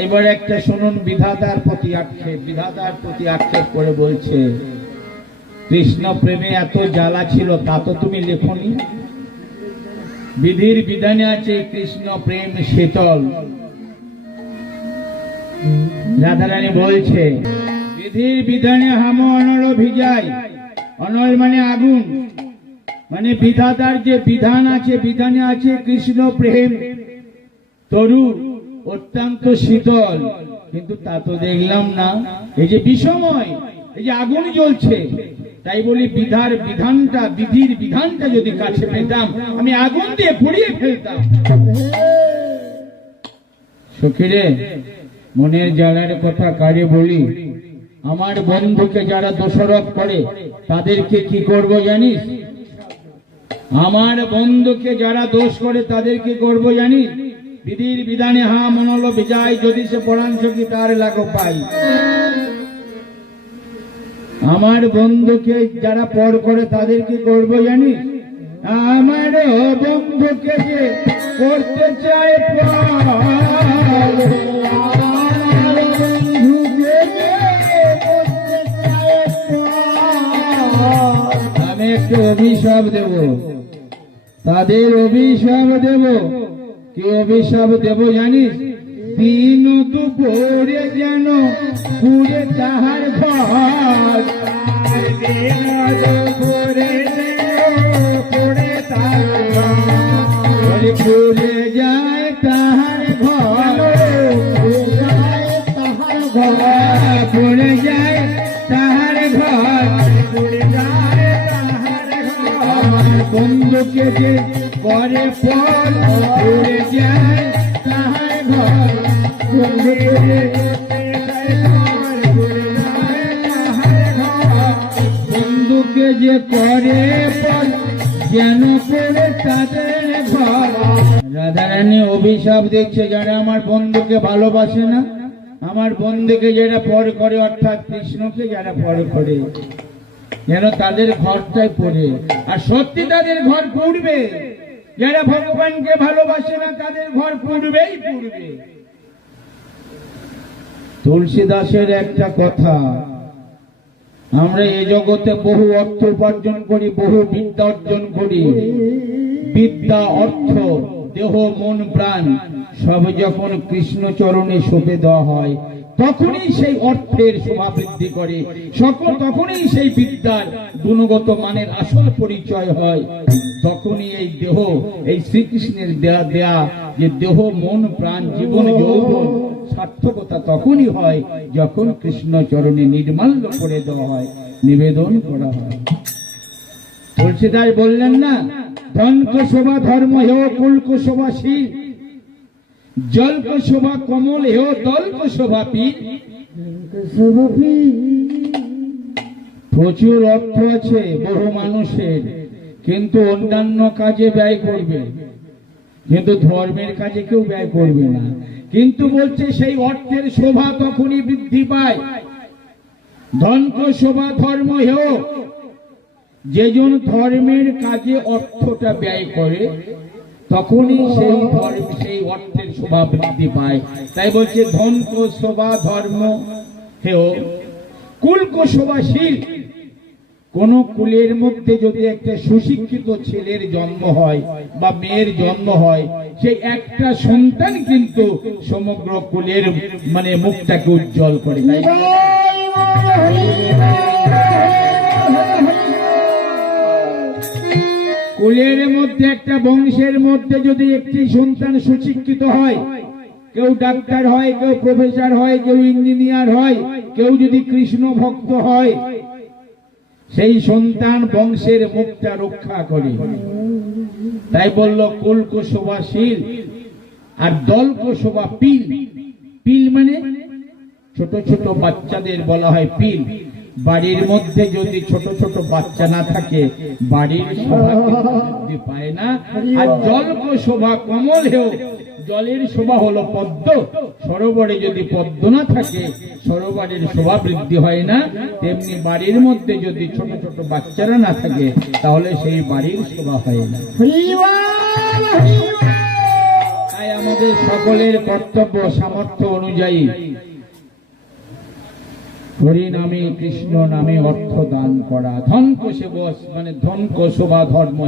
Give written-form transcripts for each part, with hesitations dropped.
এইবার একটা শুনুন, বিধাতার প্রতি আক্ষেপ করে বলছে, কৃষ্ণ প্রেমে এত জ্বালা ছিল তা তো তুমি লেখনি। বিধির বিধানে আছে কৃষ্ণ প্রেম শীতল। রাধারানী বলছে, বিধির বিধানে হাম অনল ভিজাই। অনল মানে আগুন, মানে বিধাতার যে বিধান আছে, বিধানে আছে কৃষ্ণ প্রেম তরু অত্যন্ত শীতল, কিন্তু তা তো দেখলাম না। এই যে বিষময়, এই যে আগুন জ্বলছে, তাই বলি বিধির বিধানটা যদি কাছে পেতাম আমি আগুন দিয়ে পুড়িয়ে ফেলতাম। সখীরে, মনের জ্বালার কথা কারে বলি? আমার বন্ধুকে যারা দোষারোপ করে তাদেরকে কি করব জানিস? আমার বন্ধুকে যারা দোষ করে তাদেরকে করব জানিস? বিধির বিধানে হা মনল বিজয়, যদি সে পরাণ সখী তার লাগো পাই। আমার বন্ধুকে যারা পর করে তাদেরকে করব জানিস? আমার বন্ধুকে যে করতে চায় আমি একটু অভিশাপ দেব, তাদের অভিশাপ দেব। কি অভিশাপ দেব জানিস? দিন দুপুরে যেন পুরে তাহার ঘর, পুরে যায় তাহার ঘর, পুরে যায় তাহার ঘর। আমার বন্ধুকে যে করে পর পুরে যায় তাহার ঘর, বন্ধুকে যে করে পর যেন পড়ে তাদের ঘর। রাধারানী অভিশাপ দিচ্ছে, যারা আমার বন্ধুকে ভালোবাসে না, আমার বন্ধুকে যারা পর করে, অর্থাৎ কৃষ্ণকে যারা পর করে, যেন তাদের ঘরটাই পড়ে। আর সত্যি তাদের ঘর পড়বে। যারা ভগবানকে ভালোবাসে না তাদের ঘর পড়বেই পড়বে। তুলসীদাসের একটা কথা, আমরা এই জগতে বহু অর্থ উপার্জন করি, বহু বিদ্যা অর্জন করি। বিদ্যা, অর্থ, দেহ, মন, প্রাণ সব যখন কৃষ্ণ চরণে সঁপে দেওয়া হয় তখনই সেই অর্থের শোভা বৃদ্ধি করে, তখনই সেই বিদ্যার গুণগত মানের আসল পরিচয় হয়। তখনই এই দেহ, এই শ্রীকৃষ্ণের দেয়া যে দেহ, মন, প্রাণ, জীবন, যৌবন সার্থকতা তখনই হয় যখন কৃষ্ণ চরণে নির্মাল্য করে দেওয়া হয়, নিবেদন করা হয়। তুলসীদাস বললেন না, ধন কো শোভা ধর্ম হেও, কুল কো শোভা শীল, জল কো শোভা কমল হেও, দল কো শোভা পীর। প্রচুর অর্থ আছে বহু মানুষের, কিন্তু অন্যান্য কাজে ব্যয় করবে, কিন্তু ধর্মের কাজে কেউ ব্যয় করবে না। কিন্তু বলছে সেই অর্থের শোভা তখনই বৃদ্ধি পায়। ধন কো শোভা ধর্ম হেও, যেজন ধর্মের কাজে অর্থটা ব্যয় করে তখনই সেই অর্থের শোভা বৃদ্ধি পায়। তাই বলছে ধন কো শোভা ধর্ম হেও, কুল কো শোভা শীল। কোন কুলের মধ্যে যদি একটা সুশিক্ষিত ছেলের জন্ম হয় বা মেয়ের জন্ম হয়, সেই একটা সন্তান কিন্তু সমগ্র কুলের মানে মুখটাকে উজ্জ্বল করে। কুলের মধ্যে, একটা বংশের মধ্যে যদি একটি সন্তান সুশিক্ষিত হয়, কেউ ডাক্তার হয়, কেউ প্রফেসর হয়, কেউ ইঞ্জিনিয়ার হয়, কেউ যদি কৃষ্ণ ভক্ত হয়, সেই সন্তান বংশের মুখটা রক্ষা করে। তাই বলল কুল কো শোভা শীল আর দল কো শোভা পিল। পিল মানে ছোট ছোট বাচ্চাদের বলা হয় পিল। বাড়ির মধ্যে যদি ছোট ছোট বাচ্চা না থাকে বাড়ির শোভা বৃদ্ধি পায় না। আর জল কো শোভা কমল হেও, জলের শোভা হলো পদ্ম। সরোবরে যদি পদ্ম না থাকে সরোবরের শোভা বৃদ্ধি হয় না। তেমনি বাড়ির মধ্যে যদি ছোট ছোট বাচ্চারা না থাকে তাহলে সেই বাড়ির শোভা হয় না। তাই আমাদের সকলের কর্তব্য সামর্থ্য অনুযায়ী হরি নামে কৃষ্ণ নামে অর্থ দান করা। ধন কোষে বস মানে ধন কোষবা ধর্ম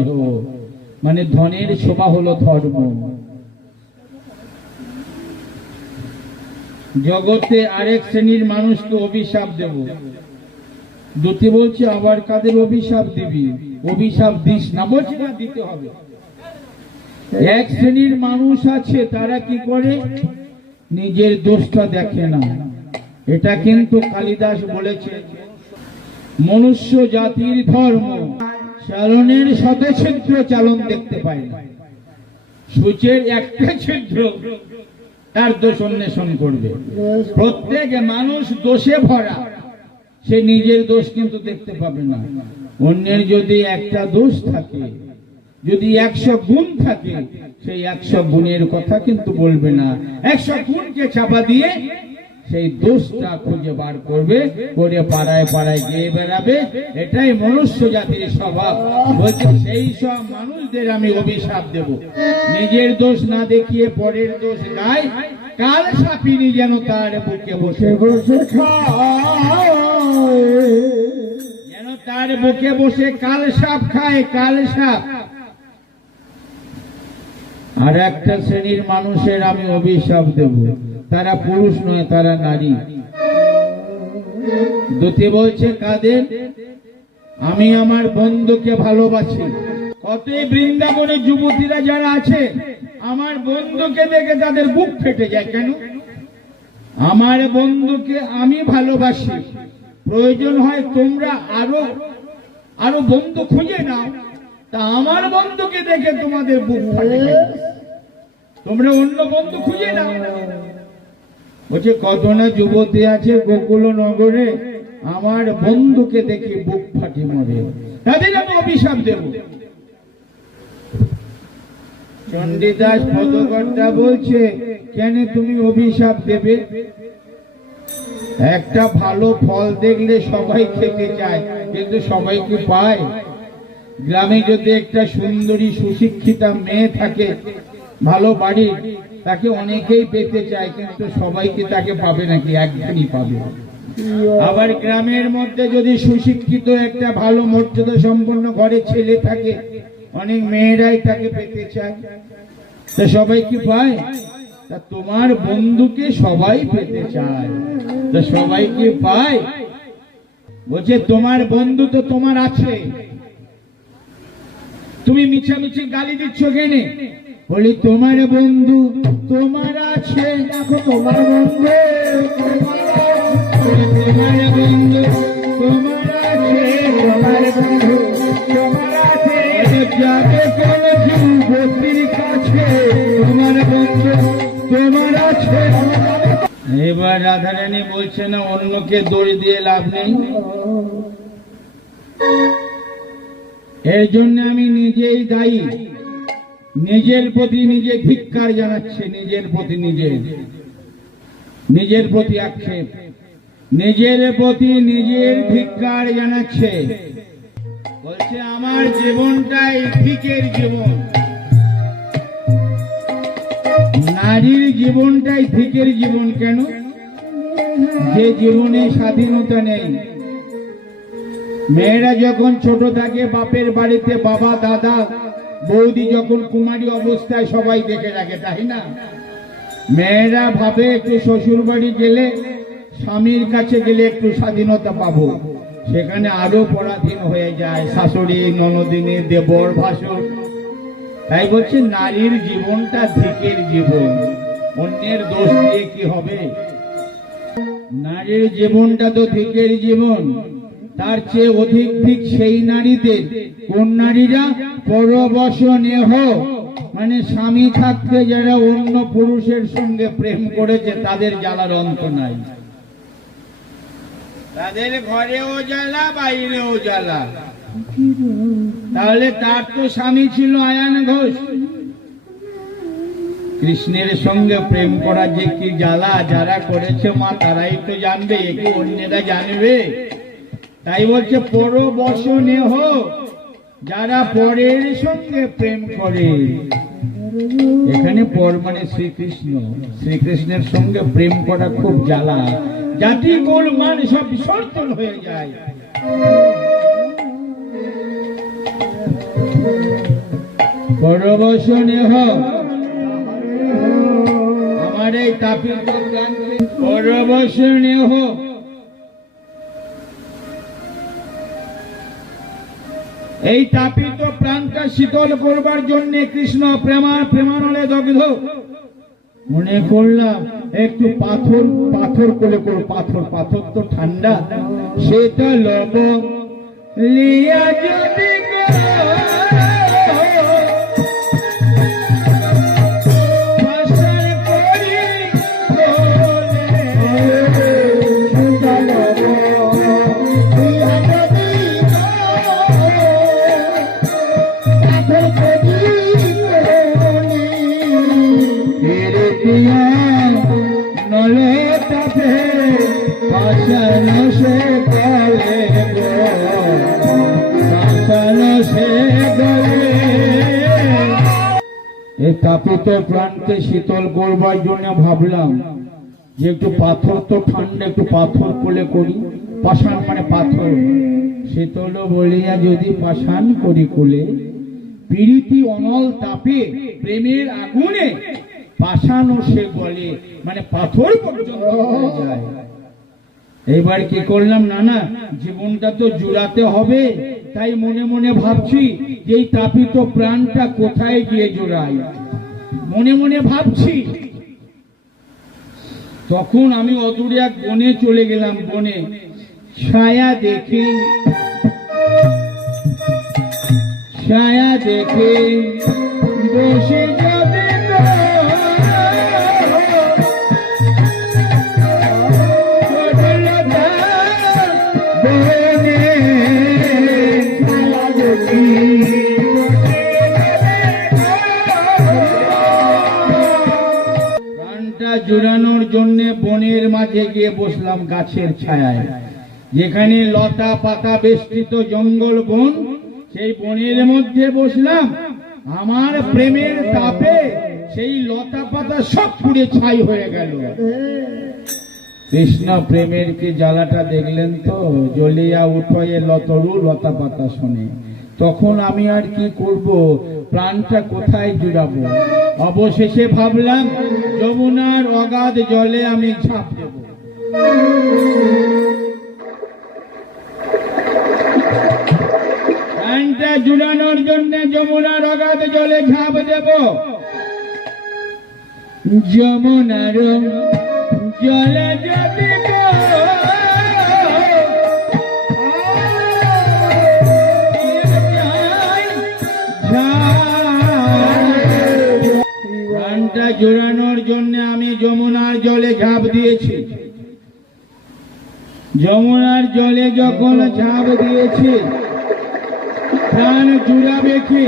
মানে ধনের শোভা হলো ধর্ম। জগতে আরেক শ্রেণীর মানুষকে অভিশাপ দেব। দুটি বলছে আবার কাদের অভিশাপ দিবি? অভিশাপ দিস না, বলছে না দিতে হবে। এক শ্রেণীর মানুষ আছে তারা কি করে, নিজের দোষটা দেখে না। এটা কিন্তু কালিদাস বলেছে, মনুষ্য জাতির ধর্ম চালনের শতছিদ্র চালন দেখতে পায় না। সূচের একটা ছিদ্র তার দোষ অন্বেষণ করবে। প্রত্যেক মানুষ দোষে ভরা, সে নিজের দোষ কিন্তু দেখতে পাবে না। অন্যের যদি একটা দোষ থাকে, যদি 100 গুণ থাকে, সেই 100 গুণের কথা কিন্তু বলবে না। 100 গুণকে চাপা দিয়ে সেই দোষটা খুঁজে বার করবে, করে পাড়ায় পাড়ায় গিয়ে বেড়াবে। এটাই মনুষ্য জাতির স্বভাব। বলছে সেই সব মানুষদের আমি অভিশাপ দেব, নিজের দোষ না দেখিয়ে পরের দোষ গায়। কাল সাপিনী যেন তার বুকে বসে বসে খায়, যেন তার বুকে বসে কাল সাপ খায়, কাল সাপ। আর একটা শ্রেণীর মানুষের আমি অভিশাপ দেব, তারা পুরুষ নয়, তারা নারী। দুটি বলছে কাদের? আমি আমার বন্ধুকে ভালোবাসি। কত বৃন্দাবনের যুবতীরা যারা আছে, আমার বন্ধুকে দেখে তাদের বুক ফেটে যায়। কেন? আমার বন্ধুকে আমি ভালোবাসি। প্রয়োজন হয় তোমরা আরো বন্ধু খুঁজে নাও, তা আমার বন্ধুকে দেখে তোমাদের বুক ফাটে, তোমরা অন্য বন্ধু খুঁজে নাও। বলছে কত না যুবতী আছে গোকুল নগরে, আমার বন্ধুকে দেখে বুক ফাটি মরে, তাদের আমি অভিশাপ দেব। চণ্ডীদাস পদকর্তা বলছে কেন তুমি অভিশাপ দেবে? একটা ভালো ফল দেখলে সবাই খেতে চায়, কিন্তু সবাই কি পায়? গ্রামে যদি একটা সুন্দরী সুশিক্ষিতা মেয়ে থাকে, ভালো বাড়ি, তাকে অনেকেই পেতে চায়, কিন্তু সবাইকে তাকে পাবে নাকি? একজনই পাবে। আবার গ্রামের মধ্যে যদি সুশিক্ষিত একটা ভালো মর্যাদা সম্পন্ন ঘরে ছেলে থাকে, অনেক মেয়েরাই তাকে পেতে চায়, তা সবাই কি পায়? তা তোমার বন্ধুকে সবাই পেতে চায়, তা সবাই কি পায়? বলছে তোমার বন্ধু তো তোমার আছে, তুমি মিছামিছি গালি দিচ্ছ কেন? বলি তোমার বন্ধু তোমার আছে, দেখো তোমার বন্ধু তোমার বন্ধু তোমার আছে, তোমার বন্ধু তোমার আছে। যাবে কোন যুবতীর কাছে, তোমার বন্ধু তোমার আছে। এবার রাধারানী বলছে না অন্যকে দোষ দিয়ে লাভ নেই, এর জন্য আমি নিজেই দায়ী। নিজের প্রতি নিজে ধিক্কার জানাচ্ছে, নিজের প্রতি নিজের প্রতি আক্ষেপ, নিজের প্রতি নিজের ধিক্কার জানাচ্ছে। বলছে আমার জীবনটাই ধিকের জীবন, নারীর জীবনটাই ধিকের জীবন। কেন? যে জীবনে স্বাধীনতা নেই। মেয়েরা যখন ছোট থাকে বাপের বাড়িতে, বাবা দাদা বৌদি যখন কুমারী অবস্থায় সবাই দেখে রাখে, তাই না? মেয়েরা ভাবে একটু শ্বশুর বাড়ি গেলে, স্বামীর কাছে গেলে একটু স্বাধীনতা পাবো, সেখানে আরো পরাধীন হয়ে যায় শাশুড়ি, ননদিনী, দেবর, ভাসুর। তাই বলছে নারীর জীবনটা ধিকের জীবন। অন্যের দোষ দিয়ে কি হবে? নারীর জীবনটা তো ধিকের জীবন। তার চেয়ে অধিক ধিক সেই নারীদের, কোন নারীরা পরবশ নেহ, মানে স্বামী থাকতে যারা অন্য পুরুষের সঙ্গে প্রেম করেছে, তাদের জ্বালার অন্ত নাই। তাদের ঘরেও জ্বালা, বাইরেও জ্বালা। তাহলে তার তো স্বামী ছিল আয়ান ঘোষ। কৃষ্ণের সঙ্গে প্রেম করা যে কি জ্বালা, যারা করেছে মা তারাই তো জানবে, একে অন্যেরা জানবে। তাই বলছে পরবশ নেহ, যারা পরের সঙ্গে প্রেম করে, এখানে পর মানে শ্রীকৃষ্ণ, শ্রীকৃষ্ণের সঙ্গে প্রেম করা খুব জ্বালা, জাতি কুল মান সব বিসর্জন হয়ে যায়। পরবশনে হোক আমার এই তাপিত প্রাণকে, পরবশনে হোক এই তাপিত প্রাণটা শীতল করবার জন্য কৃষ্ণ প্রেমানলে দগ্ধ মনে করলাম একটু পাথর পাথর করে করো, পাথর পাথর তো ঠান্ডা, সেটা লব লিয়া যদি এই তাপিত প্রাণকে শীতল করবার জন্য ভাবলাম যে একটু পাথর তো ঠান্ডা, একটু পাথর কোলে করি, পাষাণ মানে পাথর, শীতল বলিয়া যদি পাষাণ করি কোলে, প্রীতি অনল তাপে প্রেমের আগুনে পাষাণ সে গলে, মানে পাথর পর্যন্ত হয়ে যায়। এইবার কি করলাম, না না জীবনটা তো জুড়াতে হবে, তাই মনে মনে ভাবছি যে এই তাপিত প্রাণটা কোথায় গিয়ে জোড়াই, মনে মনে ভাবছি। তখন আমি অদূরে এক বনে চলে গেলাম, বনে ছায়া দেখে, ছায়া দেখে বসে যাবে জোড়ানোর জন্য বনের মাঝে গিয়ে বসলাম গাছের ছায়ায়, যেখানে লতা পাতা বেষ্টিত জঙ্গল বন, সেই বনের মধ্যে বসলাম। আমার প্রেমের তাপে সেই লতা পাতা সব পুড়ে ছাই হয়ে গেল। কৃষ্ণ প্রেমের কি জ্বালাটা দেখলেন তো, জ্বলিয়া উঠয়ে লতরু লতা পাতা শোনে। তখন আমি আর কি করব, প্রাণটা কোথায় জুড়াবো? অবশেষে ভাবলাম যমুনার অগাধ জলে আমি ঝাঁপ দেব। প্রাণটা জুড়ানোর জন্য যমুনার অগাধ জলে ঝাঁপ দেব। যমুনার জলে যদি প্রাণটা জোড়ানোর জন্য আমি যমুনার জলে ঝাঁপ দিয়েছি। যমুনার জলে যখন ঝাঁপ দিয়েছি, প্রাণ জুড়াবে কি,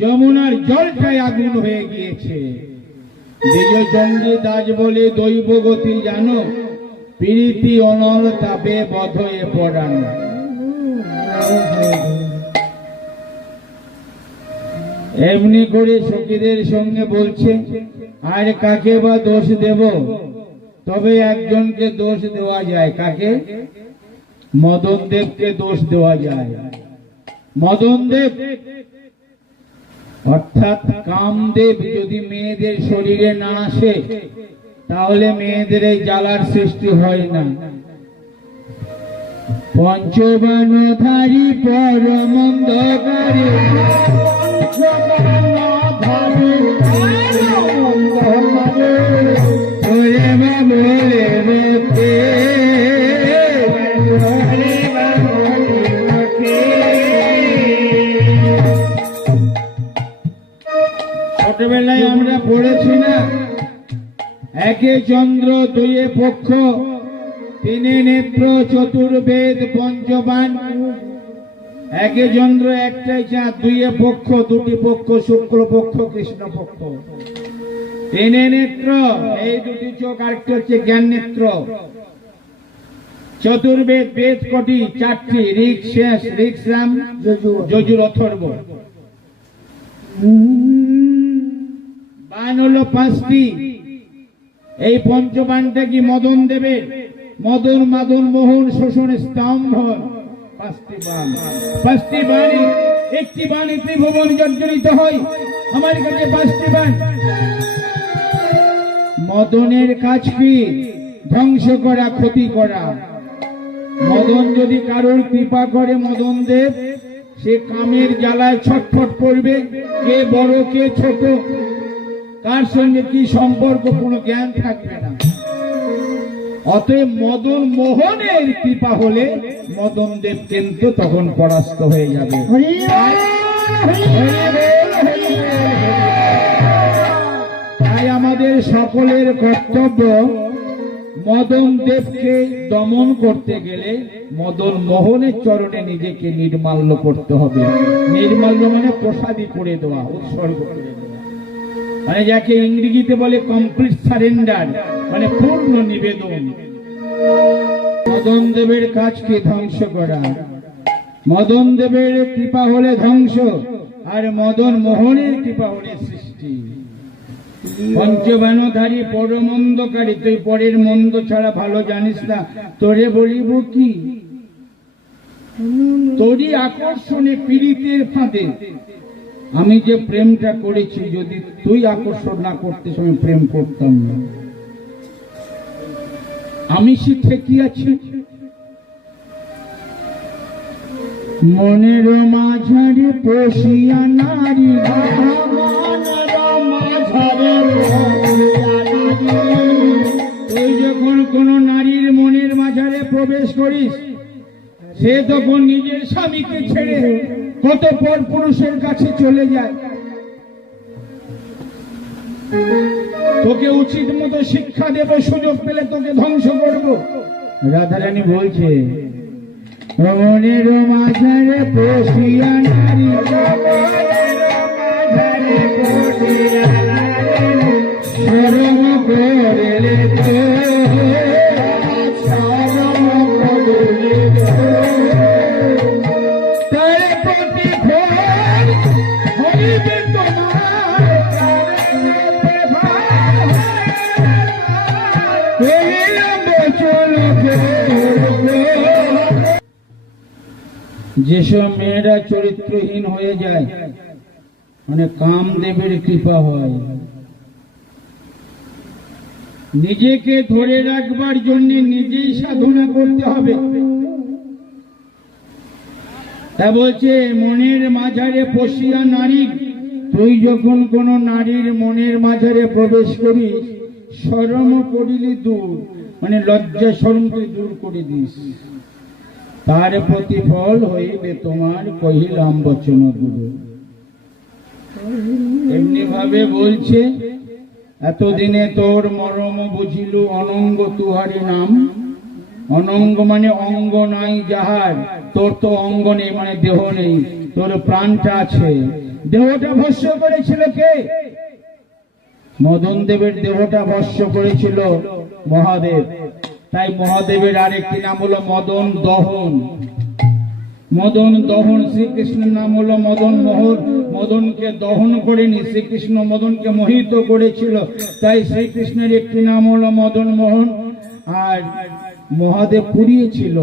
যমুনার জলটাই আগুন হয়ে গিয়েছে। দ্বিজচন্ডী দাস বলে দৈব গতি জানো, প্রীতি অনল তাপে বধয়ে পড়ানো। এমনি করে সখীদের সঙ্গে বলছে, আর কাকে বা দোষ দেব? তবে একজনকে দোষ দেওয়া যায়। কাকে? মদন দেবকে দোষ দেওয়া যায়। মদন দেব অর্থাৎ কামদেব যদি মেয়েদের শরীরে না আসে, তাহলে মেয়েদের এই জ্বালার সৃষ্টি হয় না। পঞ্চবানধারী পরমন্ধকারী ছোটবেলায় আমরা পড়েছি না, একে চন্দ্র দুয়ে পক্ষ, তিনে নেত্র চতুর্বেদ পঞ্চবান। একে চন্দ্র একটাই চাঁদ, দুইয়ে পক্ষ দুটি পক্ষ, শুক্ল পক্ষ কৃষ্ণ পক্ষ। তিনে নেত্র এই দুটি চোখ, আরেকটি হচ্ছে জ্ঞান নেত্র। চতুর্বেদ, বেদ কটি? 4টি। ঋক, শেষ, ঋক, সাম, যজুর, অথর্ব। বান হলো 5টি। এই পঞ্চবাণটা কি মদন দেবের? মদন, মাদন, মোহন, শোষণ, স্তম্ভ। 5টি বাণ। 5টি বাণী, একটি বাণী ত্রিভুবন জর্জরিত হয়। আমার কাছে 5টি বাণ। মদনের কাজ কি? ধ্বংস করা, ক্ষতি করা। মদন যদি কারোর কৃপা করে, মদন দেব, সে কামের জ্বালায় ছটফট করবে। কে বড়, কে ছোট, কার সঙ্গে কি সম্পর্ক, কোনো জ্ঞান থাকবে না। অতএব মদন মোহনের কৃপা হলে মদন দেব কিন্তু তখন পরাস্ত হয়ে যাবে। তাই আমাদের সকলের কর্তব্য, মদন দেবকে দমন করতে গেলে মদন মোহনের চরণে নিজেকে নির্মাল্য করতে হবে। নির্মাল্য মানে প্রসাদী করে দেওয়া, উৎসর্গ করে দেওয়া, মানে যাকে ইংরেজিতে বলে কমপ্লিট সারেন্ডার, মানে পূর্ণ নিবেদন। মদন দেবের কাজকে ধ্বংস করা। মদন দেবের কৃপা হলে ধ্বংস, আর মদন মোহনের কৃপা হলে সৃষ্টি। পঞ্চবাণধারী পরমন্দকারী, তুই পরের মন্দ ছাড়া ভালো জানিস না, তোরে বলিব কি? তোরই আকর্ষণে পীড়িতের ফাঁদে আমি যে প্রেমটা করেছি, যদি তুই আকর্ষণ না করতে আমি প্রেম করতাম না। আমি শিখে কি আছি? মনের মাঝারে পশিয়া নারী, তুই যখন কোন নারীর মনের মাঝারে প্রবেশ করিস, সে তখন নিজের স্বামীকে ছেড়ে কত পর পুরুষের কাছে চলে যায়। তোকে উচিত মতো শিক্ষা দেব, সুযোগ পেলে তোকে ধ্বংস করব। রাধারানী বলছে, মনের মাঝারে পশিয়া নারী, শরম করলে যেসব মেয়েরা চরিত্রহীন হয়ে যায়, মানে কামদেবের কৃপা হয়। নিজেকে ধরে রাখবার জন্য নিজেই সাধনা করতে হবে। তা বলছে, মনের মাঝারে পশিয়া নারী, তুই যখন কোন নারীর মনের মাঝারে প্রবেশ করিস, শরম করিলি দূর, মানে লজ্জা শরমকে দূর করে দিস, তার প্রতিফল হইবে তোমার কহিলাম বচন গুরু। এমনি ভাবে বলছে, এতদিনে তোর মরম বুঝিলু, অনঙ্গ তুহারি নাম। অনঙ্গ মানে অঙ্গ নাই যাহার, তোর তো অঙ্গ নেই, মানে দেহ নেই, তোর প্রাণটা আছে। দেহটা ভস্য করেছিল কে? মদন দেবের দেহটা ভস্য করেছিল মহাদেব। তাই মহাদেবের আরেকটি নাম হলো মদন দহন। মদন দহন, শ্রীকৃষ্ণের নাম হলো মদন মোহন। মদনকে দহন করেনি, শ্রীকৃষ্ণ মদনকে মোহিত করেছিল, তাই শ্রীকৃষ্ণের একটি নাম হলো মদন মোহন। আর মহাদেব পুড়িয়েছিল।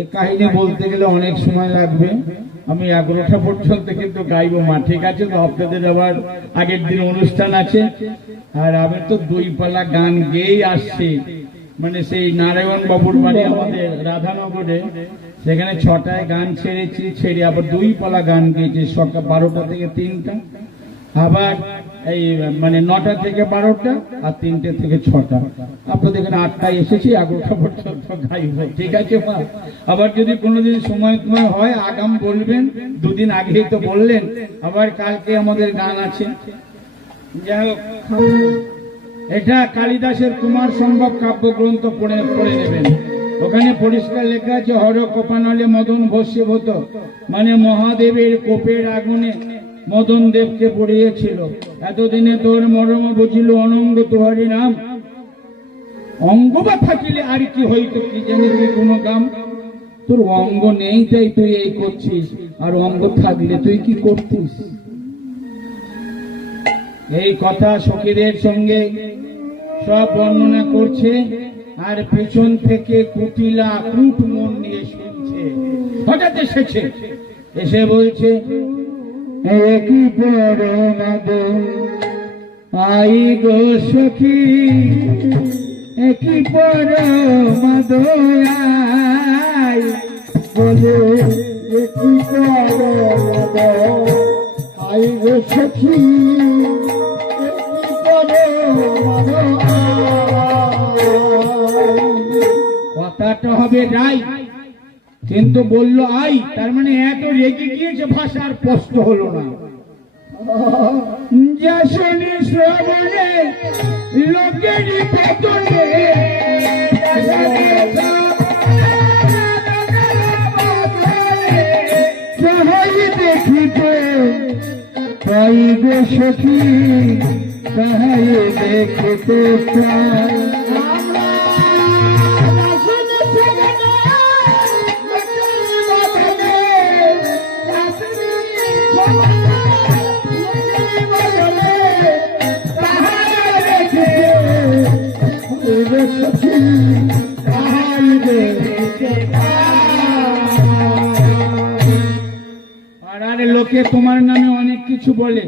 এ কাহিনী বলতে গেলে অনেক সময় লাগবে, আমি 11টা পর্যন্ত কিন্তু গাইবো মা, ঠিক আছে? তো আপনাদের আবার আগের দিন অনুষ্ঠান আছে, আর আমি তো 2 পালা গান গেয়েই আসছি। মানে সেই নারায়ণ বাবুর বাড়ি আমাদের রাধানগরে, সেখানে 6টায় গান ছেড়েছি, ছেড়ে আবার 2 পালা গান গেয়েছি, সকাল 12টা থেকে 3টা, আবার এই মানে 9টা থেকে 12টা, আর 3টে থেকে 6টা। আপনাদের এখানে 8টায় এসেছি, 11টা পর্যন্ত গাইব, ঠিক আছে মা? আবার যদি কোনোদিন সময় হয় আগাম বলবেন, 2 দিন আগেই তো বললেন। আবার কালকে আমাদের গান আছে। যাই হোক, এটা কালিদাসের কুমার সম্ভব কাব্যগ্রন্থ পড়ে নেবেন। ওখানে পরিষ্কার লেখা আছে, হর কোপানলে মদন ভস্মীভূত, মানে মহাদেবের কোপের আগুনে মদন দেবকে পড়িয়েছিল। এতদিনে তোর মরম বুঝিল, অনঙ্গ তুহারি নাম। অঙ্গ বা থাকিলে আর কি হইতো, কি জানি তুই কোনো কাম, তোর অঙ্গ নেই তাই তুই এই করছিস, আর অঙ্গ থাকলে তুই কি করতিস? এই কথা সখীদের সঙ্গে সব বর্ণনা করছে, আর পেছন থেকে কুটিলা কুট মন নিয়ে শুনছে। হঠাৎ এসেছে, এসে বলছে, একই পরমাদ আই গো সখী, একই পরমাদ আই বলে, একই পরমাদ আই গো সখী, একই পরমাদ কথাটা হবে রাই, কিন্তু বললো আই, তার মানে এত রেগে গিয়েছে ভাষা আর স্পষ্ট হলো না। যা শুনি শ্রবণে লোকেরই পতনে, তাহাই দেখিতে পাই গো সখী, তাহাই দেখিতে পাই। পাড়ার লোকে তোমার নামে অনেক কিছু বলে,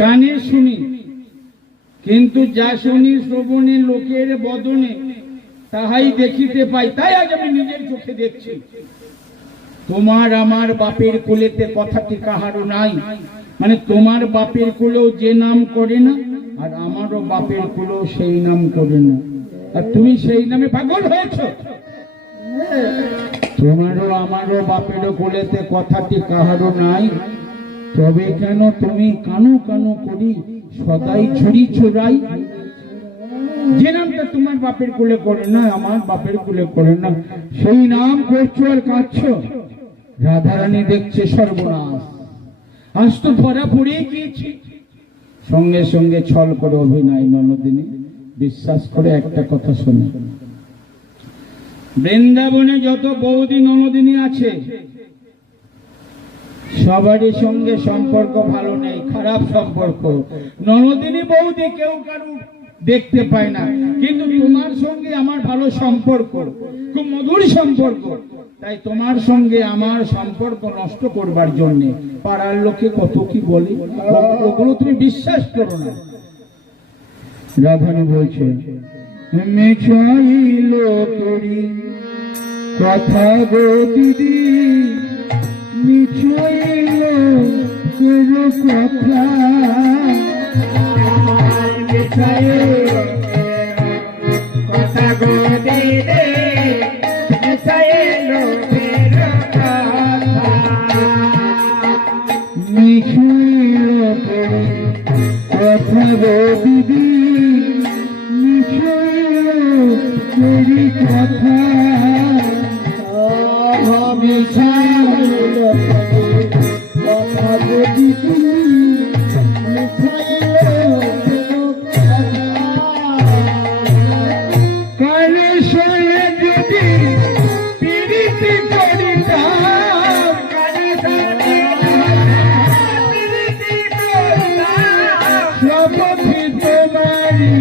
কানে শুনি, কিন্তু যা শুনি শ্রবণে লোকের বদনে তাহাই দেখিতে পাই। তাই আজ আমি নিজের চোখে দেখছি, তোমার আমার বাপের কোলেতে কথাটি কাহারও নাই, মানে তোমার বাপের কোলেও যে নাম করে না, আর আমারও বাপের কোলেও সেই নাম করে না, আর তুমি সেই নামে পাগল হয়েছ। তোমারও আমারও বাপেরও কোলেতে কথাটি কাহারও নাই, তবে কেন তুমি কানো কানো করি সদাই ছুরি ছোড়াই? যে নামটা তোমার বাপের কোলে করে না, আমার বাপের কোলে করে না, সেই নাম করছো আর কাঁদছ। রাধারানী দেখছে সর্বনাশ, আজ তো ধরা পড়ে গিয়েছি। সঙ্গে সঙ্গে ছল করে অভিনয় ননদিনী, বিশ্বাস করে একটা কথা শোনে, বৃন্দাবনে যত বৌদি ননদিনী আছে সবারই সঙ্গে সম্পর্ক ভালো নেই, খারাপ সম্পর্ক। ননদিনী বৌদি কেউ কারু দেখতে পায় না, কিন্তু তোমার সঙ্গে আমার ভালো সম্পর্ক, খুব মধুর সম্পর্ক। তাই তোমার সঙ্গে আমার সম্পর্ক নষ্ট করবার জন্য পাড়ার লোকে কত কি বলে, ওগুলো তুমি বিশ্বাস করো না। রাধানী বলছে, মিছাইল করি কথা গো দিদি, মিছাইল করো কথা, মিছাইল কথা গো দিদি, মিছাইল করো কথা, মিছাইল করি কথা গো দিদি, করি কথা, কথা যদি কানে শোনে যদি পিরিতি করিতাম, সপথি তোমারি মাথা দিদি, সপথি তোমারি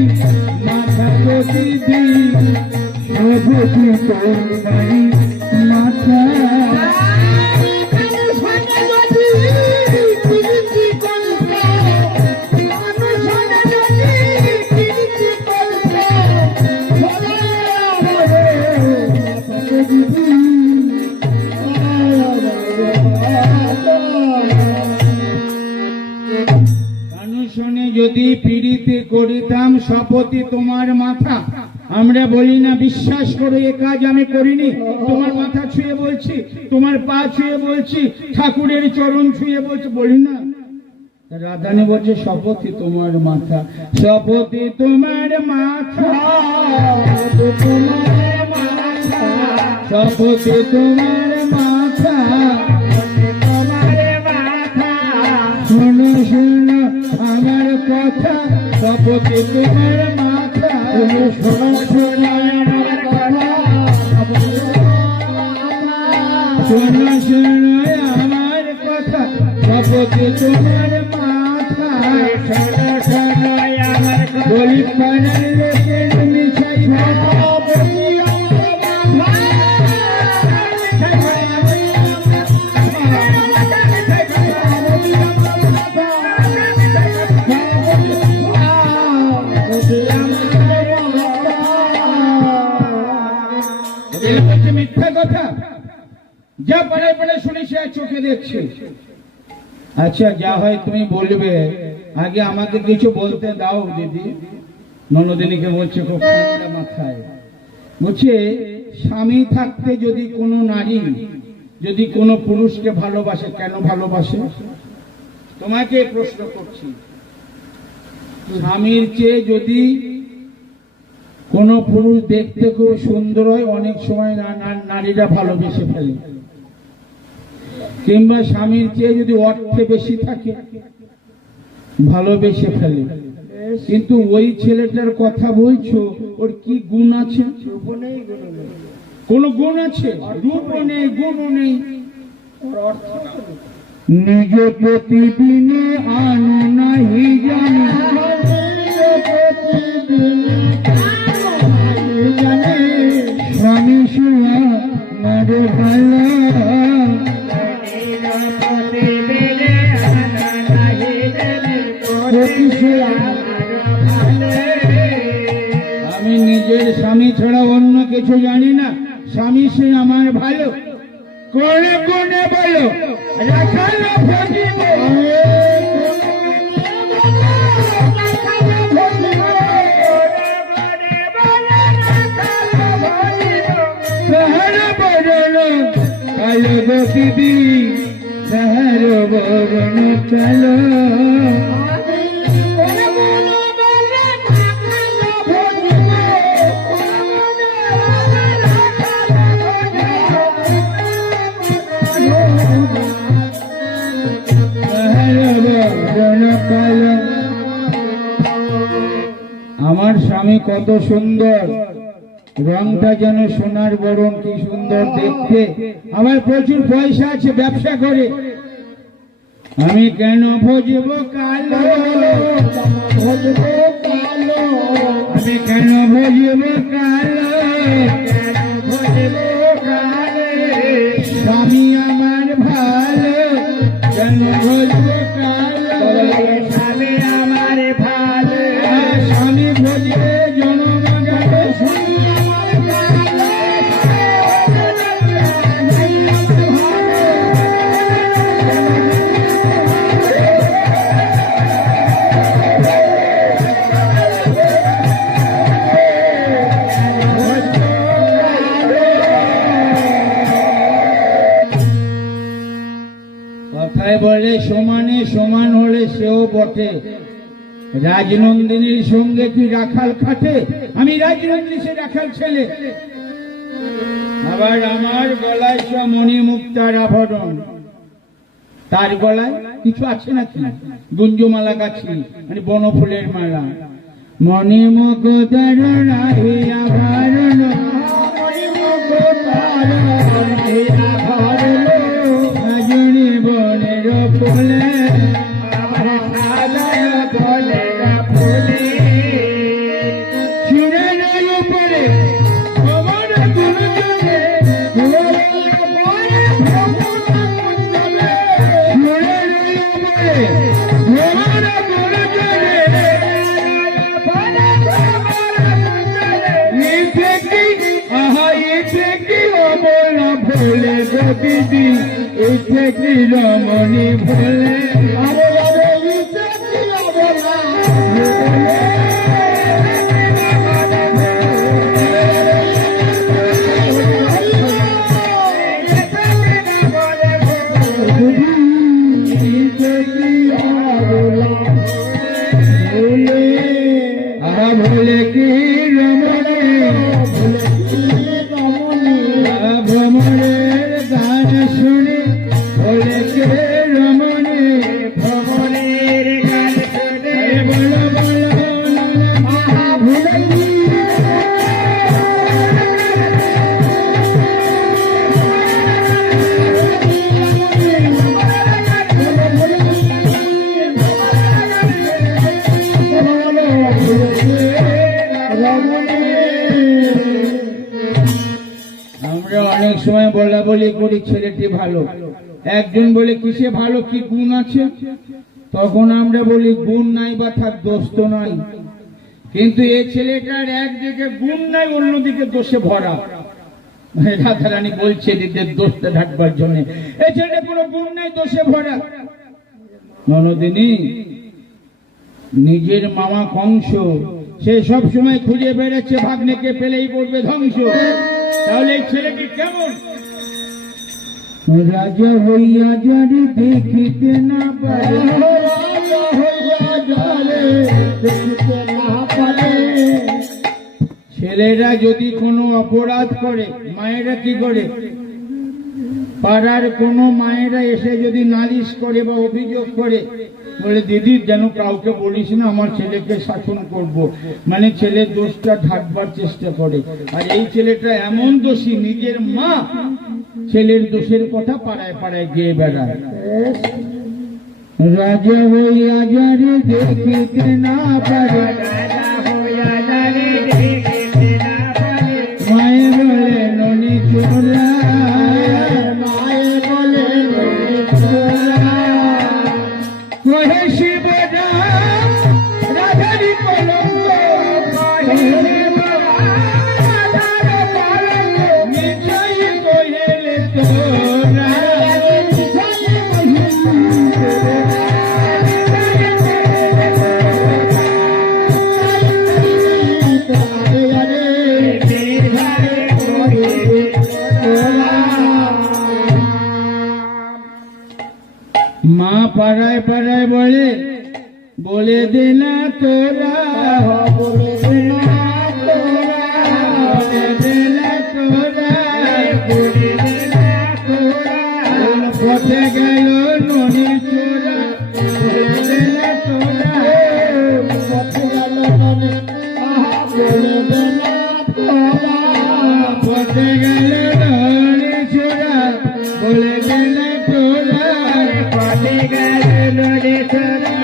মাথা, যদি পীড়িতে করিতাম শপথি তোমার মাথা। আমরা বলি না বিশ্বাস করে এ কাজ আমি করিনি, তোমার মাথা ছুঁয়ে বলছি, তোমার পা ছুঁয়ে বলছি, ঠাকুরের চরণ ছুঁয়ে বলছি, বলি না। রাধানী বলছে শপথি তোমার মাথা, শপথি তোমার মাথা, শপথি তোমার মাথা, শোনো শোনো আমার কথা, শপথি তোমার মাথা, শোনো শোনো আমার কথা, শোনো শোনো আমার কথা, সবকে তোমার মাথায়, শোনো শোনো আমার কথা, বলি পাড়ার লোকের মিশাই কথা, বলি মিথ্যা কথা, যা পড়ে পড়ে শুনেছি আর চোখে দেখছি। আচ্ছা যা হয় তুমি বলবে, আগে আমাকে কিছু বলতে দাও দিদি। ননদিনীকে বলছে খুব ঠান্ডা মাথায়, বলছে স্বামী থাকতে যদি কোনো নারী যদি কোনো পুরুষকে ভালোবাসে, কেন ভালোবাসে? তোমাকে প্রশ্ন করছি। স্বামীর চেয়ে যদি কোন পুরুষ দেখতে খুব সুন্দর হয়, অনেক সময় নারীরা ভালোবেসে ফেলে, কিংবা স্বামীর চেয়ে যদি অর্থে বেশি থাকে ভালোবেসে ফেলে। কিন্তু ওই ছেলেটার কথা বলছো, ওর কি গুণ আছে? কোন গুণ আছে? রূপ নেই, গুণ নেই। নিজ প্রতিদিনে আনো নাহি জানি, স্বামী শুয়া মারে ভালো, আমি নিজের স্বামী ছাড়া অন্য কিছু জানি না। স্বামী সে আমার ভালো, কোনে কোনে বলো রাখালো ভজিব, সহারা বরণ কালো গতিবি, সহারা বরণ কালো, আমার স্বামী কত সুন্দর, রংটা যেন সোনার বরণ, কি সুন্দর দেখতে। আমার প্রচুর পয়সা আছে, ব্যবসা করে। আমি কেন ভজব কালো, ভজব কালো, আমি কেন ভজব কালো, ভজব কালো, স্বামী আমার ভালো, কেন ভজব কালো, স্বামী আমার ভালো, স্বামী ভজবে জনম গেল, স্বামী আমার ভালো, কথায় বলে সমানে সমান হলে সেও বটে। রাজনন্দিনীর সঙ্গে কি রাখাল খাটে? আমি রাজনন্দিনী সে রাখাল ছেলে। আবার আমার গলায় সব মণিমুক্তার আভরণ, তার গলায় কিছু আছে নাকি? গুঞ্জমালা গাছি, মানে বনফুলের মালা। মণিমুক্তার রাহিয়া ভারণ, মণিমুক্তার রাহিয়া ভারণ, রাজনী বনের ফুলে, আমার সাজায় বনের ফুলে, সুরের উপরে আমার গুরুজনে, সুরের উপরে আমার গুরুজনে, ইচ্ছে কি আহা ইচ্ছে কি অমল ভোলে গোপীজি, ইচ্ছে কি রমণী ভোলে, আরে আরে ইচ্ছে কি অমলা ভোলে কি রমণী, ভ্রমণের গান শুনে ভোলে কে রমণী, ভ্রমণের গান শুনে বলো বলো ভোলে আমরা অনেক সময় বলা বলি করি ছেলেটি ভালো, একজন বলে কিসে ভালো, কি গুণ আছে, তখন আমরা বলি গুণ নাই বা থাক, দোষ তো নাই। কিন্তু এই ছেলেটার একদিকে গুণ নাই, অন্যদিকে দোষে ভরা। রাধারানী বলছে এদিকে দোষটা ঢাকবার জন্য, এই ছেলেটা কোনো গুণ নাই, দোষে ভরা। ননদিনী, নিজের মামা কংস সে সব সময় খুঁজে বেড়াচ্ছে ভাগ্নেকে পেলেই করবে ধ্বংস, তাহলে এই ছেলেটি কেমন? রাজা হইয়া যারে দেখিতে না পারে, রাজা হইয়া যারে দেখিতে না পারে। ছেলেরা যদি কোনো অপরাধ করে, মায়েরা কি করে, পাড়ার কোনো মায়েরা এসে যদি নালিশ করে বা অভিযোগ করে, বলে দিদি যেন কাউকে বলিস না, আমার ছেলেকে শাসন করব, মানে ছেলের দোষটা ঢাকবার চেষ্টা করে। আর এই ছেলেটা এমন দোষী, নিজের মা ছেলের দোষের কথা পাড়ায় পাড়ায় গিয়ে বেড়ায়। রাজা হইয়া যারে দেখিতে না পারে, মায়ে বলে ননি চোরা, মায়ে বলে ননি চোরা, কহে শিবরাম রাধারি কলঙ্ক, কহে রাধার কলঙ্ক, নিশ্চয় কহেলে তোরা, মা পাড়ায় পাড়ায় বলে, বলে দে না তোরা, বলে দে না তোরা, বলে দে না তোরা, বলে দে না তোরা, পথে গেল ননি চোরা, বলে দে না তোরা, পথে গেল ননি, বলে দে না তোরা, পথে গেল ননি চোরা, বলে দে না তোরা, পথে গেল ননি চোরা।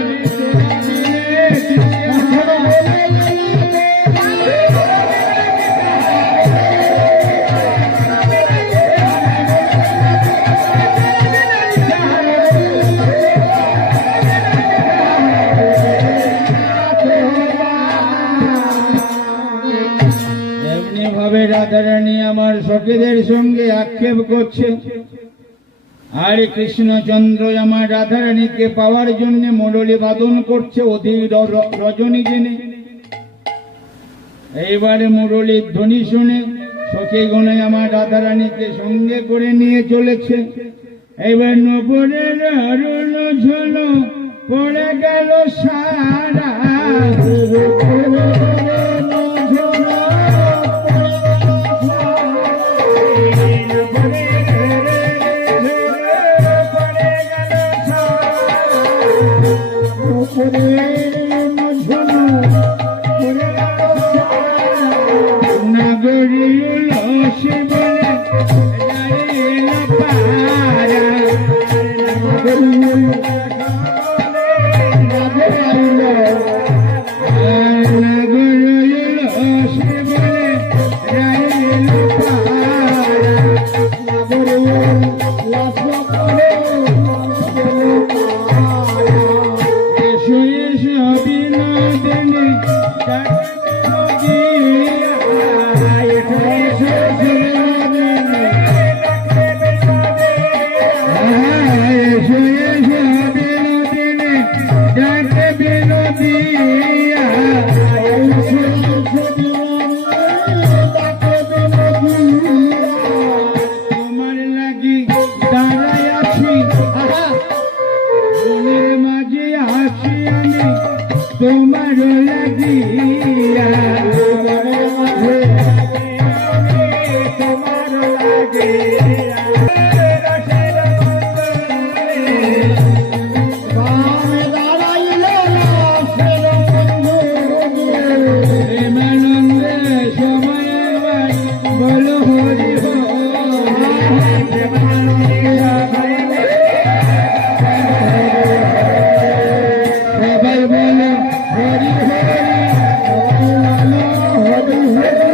এমনি ভাবে রাধারানী আমার সখীদের সঙ্গে আক্ষেপ করছে, আর কৃষ্ণচন্দ্র আমার রাধারানীকে পাওয়ার জন্য মুরলী বাদন করছে অধীর রজনী জেনে। এইবারে মুরলীর ধ্বনি শুনে সখীগণে আমার রাধারানীকে সঙ্গে করে নিয়ে চলেছে। এবার নবরের অরুণ ঝুল পড়ে গেল সারা, নগর রে